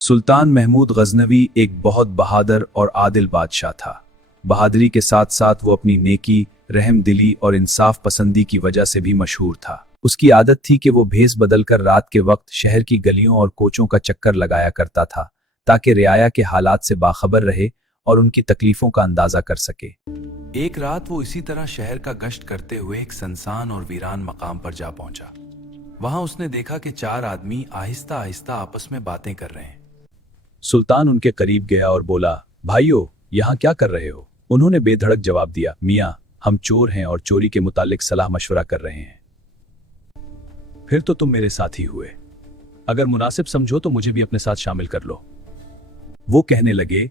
सुल्तान महमूद गजनवी एक बहुत बहादुर और आदिल बादशाह था। बहादुरी के साथ साथ वो अपनी नेकी, रहम दिली और इंसाफ पसंदी की वजह से भी मशहूर था। उसकी आदत थी कि वो भेस बदलकर रात के वक्त शहर की गलियों और कोचों का चक्कर लगाया करता था, ताकि रियाया के हालात से बाखबर रहे और उनकी तकलीफों का अंदाजा कर सके। एक रात वो इसी तरह शहर का गश्त करते हुए एक सुनसान और वीरान मकाम पर जा पहुंचा। वहां उसने देखा कि 4 आदमी आहिस्ता आहिस्ता आपस में बातें कर रहे हैं। सुल्तान उनके करीब गया और बोला, भाइयों, यहाँ क्या कर रहे हो? उन्होंने बेधड़क जवाब दिया, मियाँ, हम चोर हैं और चोरी के मुतालिक सलाह मशवरा कर रहे हैं। फिर तो तुम मेरे साथी हुए। अगर मुनासिब समझो तो मुझे भी अपने साथ शामिल कर लो। वो कहने लगे,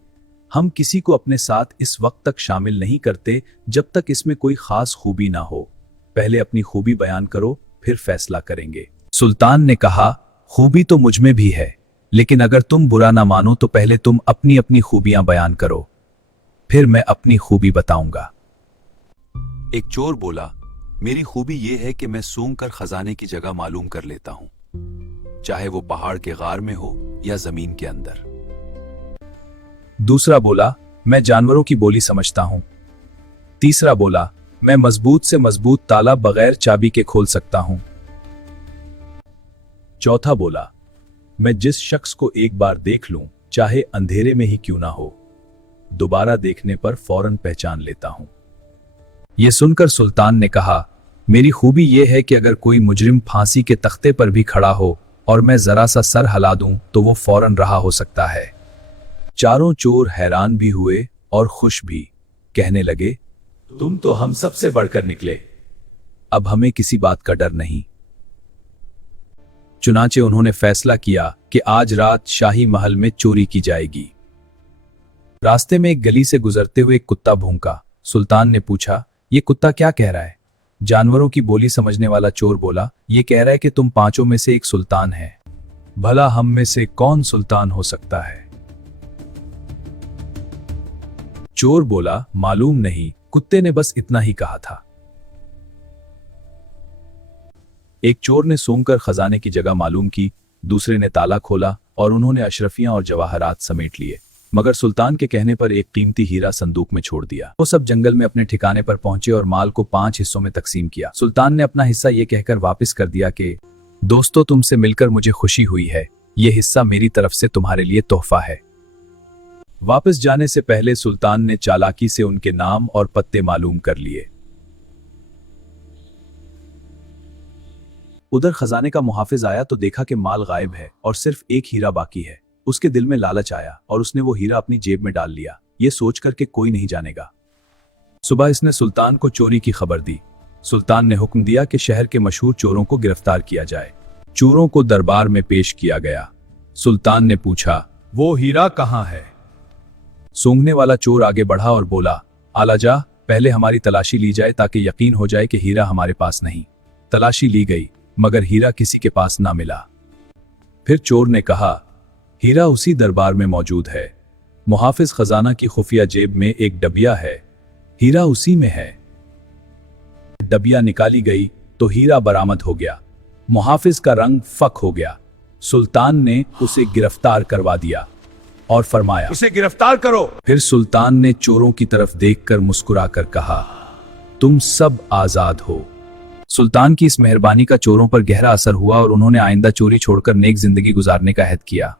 हम किसी को अपने साथ इस वक्त तक शामिल नहीं करते जब तक इसमें कोई खास खूबी ना हो। पहले अपनी खूबी बयान करो, फिर फैसला करेंगे। सुल्तान ने कहा, खूबी तो मुझ में भी है, लेकिन अगर तुम बुरा ना मानो तो पहले तुम अपनी अपनी खूबियां बयान करो, फिर मैं अपनी खूबी बताऊंगा। एक चोर बोला, मेरी खूबी यह है कि मैं सूंघ कर खजाने की जगह मालूम कर लेता हूं, चाहे वो पहाड़ के गार में हो या जमीन के अंदर। दूसरा बोला, मैं जानवरों की बोली समझता हूं। तीसरा बोला, मैं मजबूत से मजबूत ताला बगैर चाबी के खोल सकता हूं। चौथा बोला, मैं जिस शख्स को एक बार देख लूं, चाहे अंधेरे में ही क्यों ना हो, दोबारा देखने पर फौरन पहचान लेता हूं। यह सुनकर सुल्तान ने कहा, मेरी खूबी यह है कि अगर कोई मुजरिम फांसी के तख्ते पर भी खड़ा हो और मैं जरा सा सर हिला दूं तो वो फौरन रहा हो सकता है। चारों चोर हैरान भी हुए और खुश भी। कहने लगे, तुम तो हम सबसे बढ़कर निकले, अब हमें किसी बात का डर नहीं। चुनाचे उन्होंने फैसला किया कि आज रात शाही महल में चोरी की जाएगी। रास्ते में एक गली से गुजरते हुए एक कुत्ता भौंका। सुल्तान ने पूछा, ये कुत्ता क्या कह रहा है? जानवरों की बोली समझने वाला चोर बोला, ये कह रहा है कि तुम पांचों में से एक सुल्तान है। भला हम में से कौन सुल्तान हो सकता है? चोर बोला, मालूम नहीं, कुत्ते ने बस इतना ही कहा था। एक चोर ने सूंघकर खजाने की जगह मालूम की, दूसरे ने ताला खोला और उन्होंने अशरफियां और जवाहरात समेट लिए, मगर सुल्तान के कहने पर एक कीमती हीरा संदूक में छोड़ दिया। वो सब जंगल में अपने ठिकाने पर पहुंचे और माल को 5 हिस्सों में तकसीम किया। सुल्तान ने अपना हिस्सा ये कहकर वापस कर दिया कि दोस्तों, तुमसे मिलकर मुझे खुशी हुई है, ये हिस्सा मेरी तरफ से तुम्हारे लिए तोहफा है। वापस जाने से पहले सुल्तान ने चालाकी से उनके नाम और पत्ते मालूम कर लिए। उधर खजाने का मुहाफिज आया तो देखा कि माल गायब है और सिर्फ एक हीरा बाकी है। उसके दिल में लालच आया और उसने वो हीरा अपनी जेब में डाल लिया, ये सोचकर कि कोई नहीं जानेगा। सुबह इसने सुल्तान को चोरी की खबर दी। सुल्तान ने हुक्म दिया कि शहर के मशहूर चोरों को गिरफ्तार किया जाए। चोरों को दरबार में पेश किया गया। सुल्तान ने पूछा, वो हीरा कहाँ है? सूंघने वाला चोर आगे बढ़ा और बोला, आलाजा, पहले हमारी तलाशी ली जाए ताकि यकीन हो जाए कि हीरा हमारे पास नहीं। तलाशी ली गई, मगर हीरा किसी के पास ना मिला। फिर चोर ने कहा, हीरा उसी दरबार में मौजूद है। मुहाफिज खजाना की खुफिया जेब में एक डबिया है, हीरा उसी में है। डबिया निकाली गई तो हीरा बरामद हो गया। मुहाफिज का रंग फक हो गया। सुल्तान ने उसे गिरफ्तार करवा दिया और फरमाया, उसे गिरफ्तार करो। फिर सुल्तान ने चोरों की तरफ देखकर मुस्कुराकर कहा, तुम सब आजाद हो। सुल्तान की इस मेहरबानी का चोरों पर गहरा असर हुआ और उन्होंने आइंदा चोरी छोड़कर नेक जिंदगी गुजारने का अहद किया।